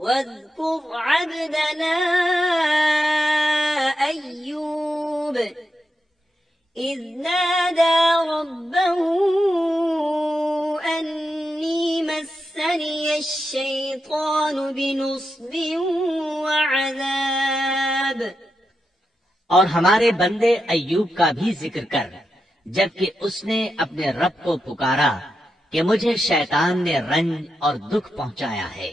واذكر عبدنا أيوب إذ نادى ربه أني مسني الشيطان بنصب وعذاب۔ اور ہمارے بندے ایوب کا بھی ذکر کر، جبکہ اس نے اپنے رب کو پکارا کہ مجھے شیطان نے رنج اور دکھ پہنچایا ہے۔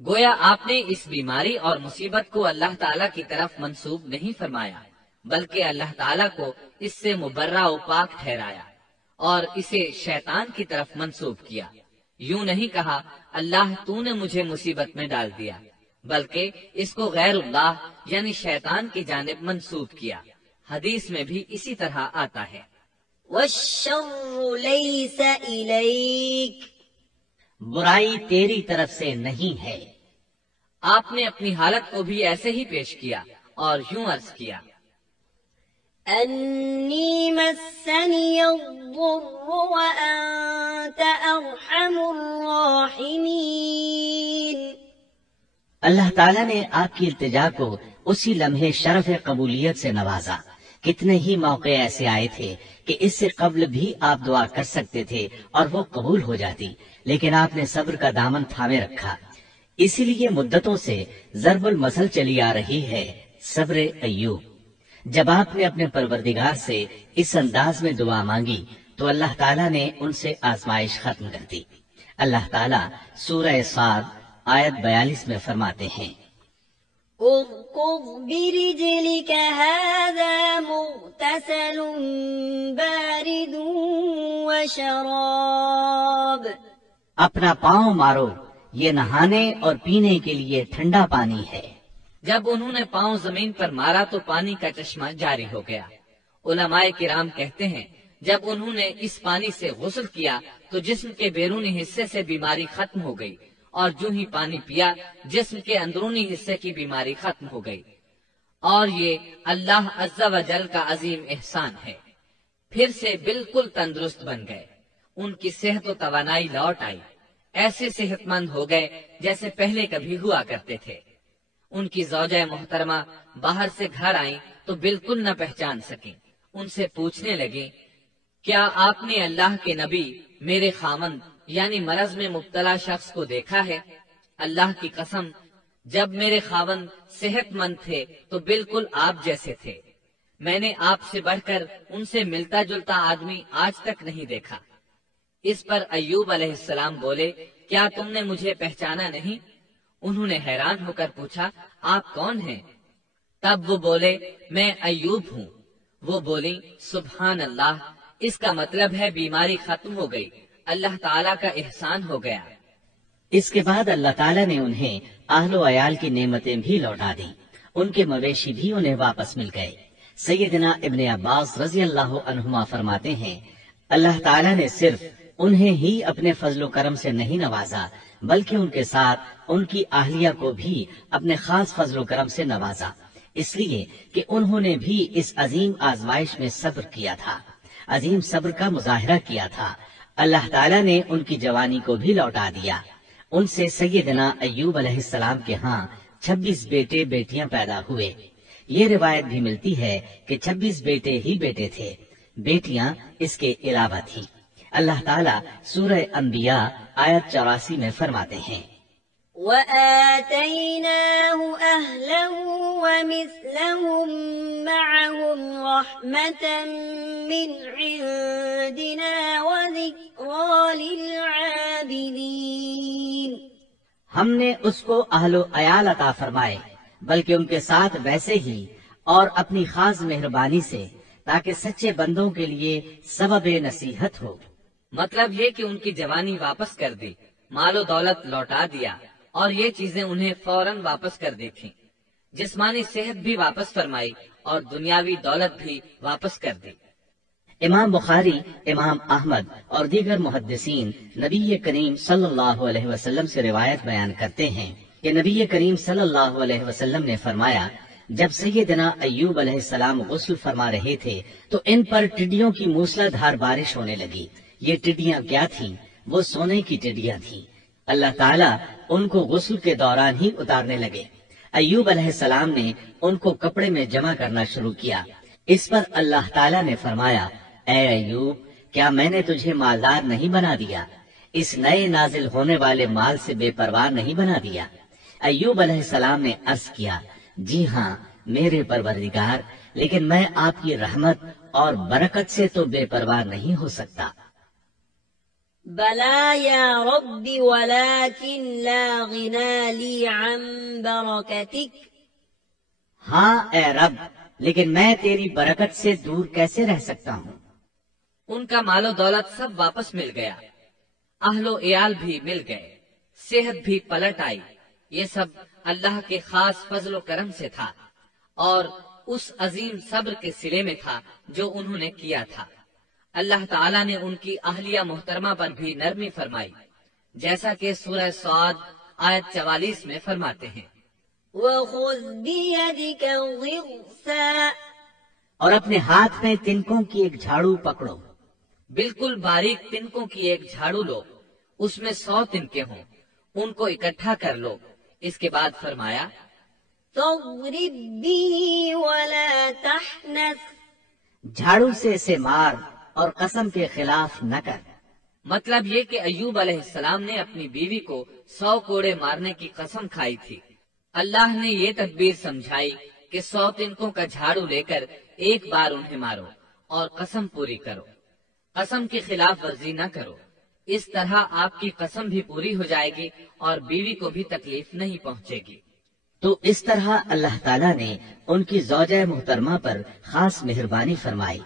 گویا آپ نے اس بیماری اور مصیبت کو اللہ تعالیٰ کی طرف منسوب نہیں فرمایا، بلکہ اللہ تعالیٰ کو اس سے مبرہ و پاک ٹھہرایا اور اسے شیطان کی طرف منسوب کیا۔ یوں نہیں کہا اللہ تو نے مجھے مصیبت میں ڈال دیا، بلکہ اس کو غیر اللہ یعنی شیطان کی جانب منسوب کیا۔ حدیث میں بھی اسی طرح آتا ہے، والشر ليس إليك، برائی تیری طرف سے نہیں ہے۔ آپ نے اپنی حالت کو بھی ایسے ہی پیش کیا اور یوں عرض کیا، أني مسني الضر وأنت أرحم الراحمين۔ اللہ تعالیٰ نے آپ کی التجا کو اسی لمحے شرف قبولیت سے نوازا۔ کتنے ہی موقع ایسے آئے تھے کہ اس سے قبل بھی آپ دعا کر سکتے تھے اور وہ قبول ہو جاتی، لیکن آپ نے صبر کا دامن تھامے رکھا۔ اسی لیے مدتوں سے ضرب المثل چلی آ رہی ہے صبر ایوب۔ جب آپ نے اپنے پروردگار سے اس انداز میں دعا مانگی تو اللہ تعالیٰ نے ان سے آزمائش ختم کر دی۔ اللہ تعالیٰ سورہ صاد آیت 42 میں فرماتے ہیں، اركض برجلك هذا مغتسل بارد وشراب۔ اپنا پاؤں مارو، یہ نہانے اور پینے کے لیے ٹھنڈا پانی ہے۔ جب انہوں نے پاؤں زمین پر مارا تو پانی کا چشمہ جاری ہو گیا۔ علماء کرام کہتے ہیں جب انہوں نے اس پانی سے غسل کیا تو جسم کے بیرونی حصے سے بیماری ختم ہو گئی، اور جو ہی پانی پیا جسم کے اندرونی حصے کی بیماری ختم ہو گئی، اور یہ اللہ عز و جل کا عظیم احسان ہے۔ پھر سے بالکل تندرست بن گئے، ان کی صحت و توانائی لوٹ آئی، ایسے صحت مند ہو گئے جیسے پہلے کبھی ہوا کرتے تھے۔ ان کی زوجہ محترمہ باہر سے گھر آئیں تو بالکل نہ پہچان سکیں۔ ان سے پوچھنے لگیں، کیا آپ نے اللہ کے نبی میرے خاوند یعنی مرض میں مبتلا شخص کو دیکھا ہے؟ اللہ کی قسم جب میرے خاوند صحت مند تھے تو بالکل آپ جیسے تھے، میں نے آپ سے بڑھ کر ان سے ملتا جلتا آدمی آج تک نہیں دیکھا۔ اس پر ایوب علیہ السلام بولے، کیا تم نے مجھے پہچانا نہیں؟ انہوں نے حیران ہو کر پوچھا، آپ کون ہیں؟ تب وہ بولے، میں ایوب ہوں۔ وہ بولی، سبحان اللہ، اس کا مطلب ہے بیماری ختم ہو گئی، اللہ تعالیٰ کا احسان ہو گیا۔ اس کے بعد اللہ تعالیٰ نے انہیں اہل و عیال کی نعمتیں بھی لوٹا دیں، ان کے مویشی بھی انہیں واپس مل گئے۔ سیدنا ابن عباس رضی اللہ عنہما فرماتے ہیں، اللہ تعالیٰ نے صرف انہیں ہی اپنے فضل و کرم سے نہیں نوازا بلکہ ان کے ساتھ ان کی اہلیہ کو بھی اپنے خاص فضل و کرم سے نوازا، اس لیے کہ انہوں نے بھی اس عظیم آزمائش میں صبر کیا تھا، عظیم صبر کا مظاہرہ کیا تھا۔ اللہ تعالیٰ نے ان کی جوانی کو بھی لوٹا دیا۔ ان سے سیدنا ایوب علیہ السلام کے ہاں 26 بیٹے بیٹیاں پیدا ہوئے۔ یہ روایت بھی ملتی ہے کہ 26 بیٹے ہی بیٹے تھے، بیٹیاں اس کے علاوہ تھی۔ اللہ تعالیٰ سورہ انبیاء آیت 84 میں فرماتے ہیں، وَآتَيْنَاهُ أَهْلَهُ وَمِثْلَهُمْ مَعَهُمْ رَحْمَةً مِّنْ عِندِنَا وَذِكْرَىٰ لِلْعَابِدِينَ۔ ہم نے اس کو اہل و عیال عطا فرمائے، بلکہ ان کے ساتھ ویسے ہی اور اپنی خاص مہربانی سے، تاکہ سچے بندوں کے لیے سبب نصیحت ہو۔ مطلب یہ کہ ان کی جوانی واپس کر دی، مال و دولت لوٹا دیا، اور یہ چیزیں انہیں فوراً واپس کر دی تھیں۔ جسمانی صحت بھی واپس فرمائی اور دنیاوی دولت بھی واپس کر دی۔ امام بخاری، امام احمد اور دیگر محدثین نبی کریم صلی اللہ علیہ وسلم سے روایت بیان کرتے ہیں کہ نبی کریم صلی اللہ علیہ وسلم نے فرمایا، جب سیدنا ایوب علیہ السلام غسل فرما رہے تھے تو ان پر ٹڈیوں کی موسلا دھار بارش ہونے لگی۔ یہ ٹڈیاں کیا تھیں؟ وہ سونے کی ٹڈیاں تھیں۔ اللہ تعالیٰ ان کو غسل کے دوران ہی اتارنے لگے۔ ایوب علیہ السلام نے ان کو کپڑے میں جمع کرنا شروع کیا۔ اس پر اللہ تعالیٰ نے فرمایا، اے ایوب، کیا میں نے تجھے مالدار نہیں بنا دیا؟ اس نئے نازل ہونے والے مال سے بے پرواہ نہیں بنا دیا؟ ایوب علیہ السلام نے عرض کیا، جی ہاں میرے پروردگار، لیکن میں آپ کی رحمت اور برکت سے تو بے پرواہ نہیں ہو سکتا۔ بلا یا رب ولكن لا غنى لي عن بركتك۔ ہاں اے رب، لیکن میں تیری برکت سے دور کیسے رہ سکتا ہوں؟ ان کا مال و دولت سب واپس مل گیا، اہل و عیال بھی مل گئے، صحت بھی پلٹ آئی۔ یہ سب اللہ کے خاص فضل و کرم سے تھا اور اس عظیم صبر کے صلے میں تھا جو انہوں نے کیا تھا۔ اللہ تعالیٰ نے ان کی اہلیہ محترمہ پر بھی نرمی فرمائی، جیسا کہ سورہ صاد آیت 44 میں فرماتے ہیں، وَخُذْ بِيَدِكَ ضِغْثًا۔ اور اپنے ہاتھ میں تنکوں کی ایک جھاڑو پکڑو۔ بالکل باریک تنکوں کی ایک جھاڑو لو، اس میں 100 تنکے ہوں، ان کو اکٹھا کر لو۔ اس کے بعد فرمایا، فَاضْرِبْ بِهِ وَلَا تَحْنَثْ۔ جھاڑو سے اسے مار اور قسم کے خلاف نہ کر۔ مطلب یہ کہ ایوب علیہ السلام نے اپنی بیوی کو 100 کوڑے مارنے کی قسم کھائی تھی۔ اللہ نے یہ تدبیر سمجھائی کہ 100 تنکوں کا جھاڑو لے کر ایک بار انہیں مارو اور قسم پوری کرو، قسم کی خلاف ورزی نہ کرو۔ اس طرح آپ کی قسم بھی پوری ہو جائے گی اور بیوی کو بھی تکلیف نہیں پہنچے گی۔ تو اس طرح اللہ تعالیٰ نے ان کی زوجہ محترمہ پر خاص مہربانی فرمائی۔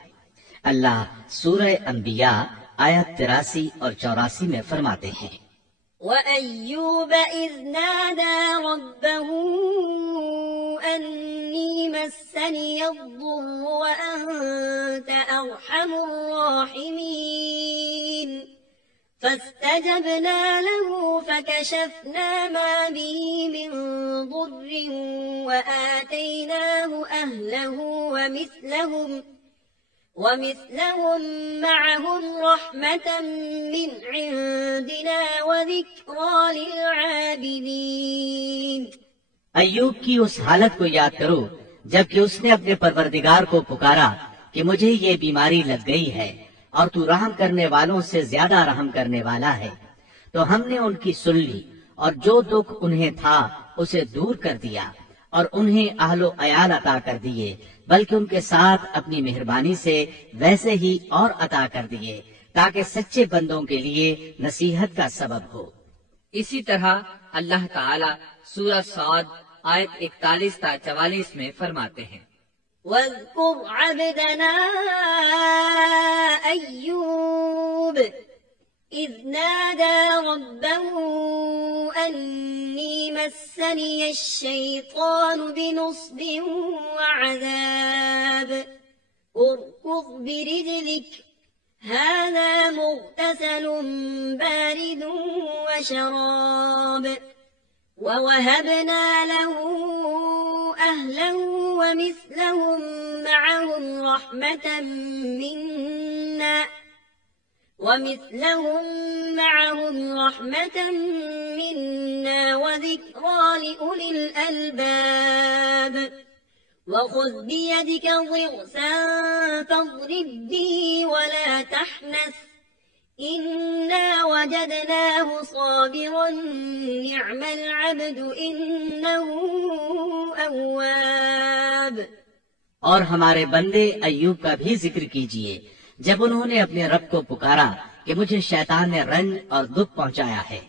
اللہ سورہ انبیاء آیت 83 اور 84 میں فرماتے ہیں، وَأَيُّوبَ إِذْ نَادَى رَبَّهُ أَنِّي مَسَّنِيَ الضُّرُّ وَأَنْتَ أَرْحَمُ الرَّاحِمِينَ فَاسْتَجَبْنَا لَهُ فَكَشَفْنَا مَا بِهِ مِنْ ضُرٍّ وَآتَيْنَاهُ أَهْلَهُ وَمِثْلَهُمْ مَعَهُمْ رَحْمَةً مِّنْ عِنْدِنَا وَذِكْرَى لِلْعَابِدِينَ۔ ایوب کی اس حالت کو یاد کرو جبکہ اس نے اپنے پروردگار کو پکارا کہ مجھے یہ بیماری لگ گئی ہے اور تو رحم کرنے والوں سے زیادہ رحم کرنے والا ہے۔ تو ہم نے ان کی سن لی اور جو دکھ انہیں تھا اسے دور کر دیا اور انہیں اہل و عیال عطا کر دیے، بلکہ ان کے ساتھ اپنی مہربانی سے ویسے ہی اور عطا کر دیے تاکہ سچے بندوں کے لیے نصیحت کا سبب ہو۔ اسی طرح اللہ تعالیٰ سورہ صاد آیت 41 تا 44 میں فرماتے ہیں، وَاذْكُرْ عَبْدَنَا أَيُّوبَ إِذْ نَادَى رَبَّهُ أَنِّي مَسَّنِيَ الشَّيْطَانُ بِنُصْبٍ وَعَذَابٍ ارْكُضْ بِرِجْلِكَ هَذَا مُغْتَسَلٌ بَارِدٌ وَشَرَابٌ وَوَهَبْنَا لَهُ أَهْلَهُ وَمِثْلَهُمْ مَعَهُمْ رَحْمَةً مِّنَّا وَذِكْرَى لِأُولِي الْأَلْبَابِ وَخُذْ بِيَدِكَ ضِغْثًا فَاضْرِبْ بِهِ وَلَا تَحْنَثْ إِنَّا وَجَدْنَاهُ صَابِرًا نِعْمَ الْعَبْدُ إِنَّهُ أَوَّابٌ۔ اور ہمارے بندے ایوب کا بھی ذکر کیجئے جب انہوں نے اپنے رب کو پکارا کہ مجھے شیطان نے رنج اور دکھ پہنچایا ہے۔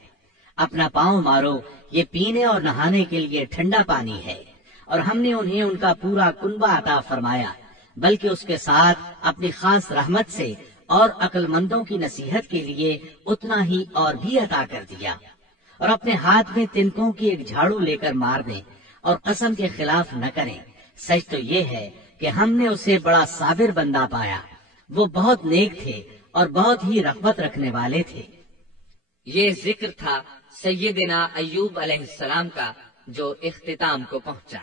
اپنا پاؤں مارو، یہ پینے اور نہانے کے لیے ٹھنڈا پانی ہے، اور ہم نے انہیں ان کا پورا کنبہ عطا فرمایا، بلکہ اس کے ساتھ اپنی خاص رحمت سے اور عقل مندوں کی نصیحت کے لیے اتنا ہی اور بھی عطا کر دیا۔ اور اپنے ہاتھ میں تنکوں کی ایک جھاڑو لے کر مار دیں اور قسم کے خلاف نہ کریں۔ سچ تو یہ ہے کہ ہم نے اسے بڑا صابر بندہ پایا، وہ بہت نیک تھے اور بہت ہی رغبت رکھنے والے تھے۔ یہ ذکر تھا سیدنا ایوب علیہ السلام کا جو اختتام کو پہنچا۔